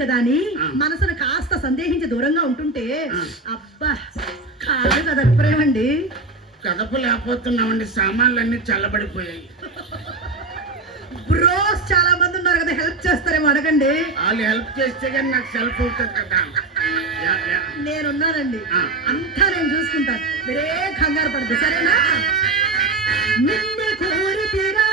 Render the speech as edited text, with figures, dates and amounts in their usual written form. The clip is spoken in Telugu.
కదా అని మనసును కాస్త సందేహించి దూరంగా ఉంటుంటే అబ్బా కాదు కదా ప్రేమండి. కదప లేకపోతున్నామండి, సామాన్లన్నీ చల్లబడిపోయాయి. బ్రోస్ చాలా మంది ఉన్నారు కదా, హెల్ప్ చేస్తారేమో అడగండి. వాళ్ళు హెల్ప్ చేస్తే కానీ నాకు సెల్ఫ్ అవుతుంది కదా. నేనున్నానండి, అంతా నేను చూసుకుంటాను, మీరే కంగారు పడదు సరేనా. నిన్ను కోరితిరా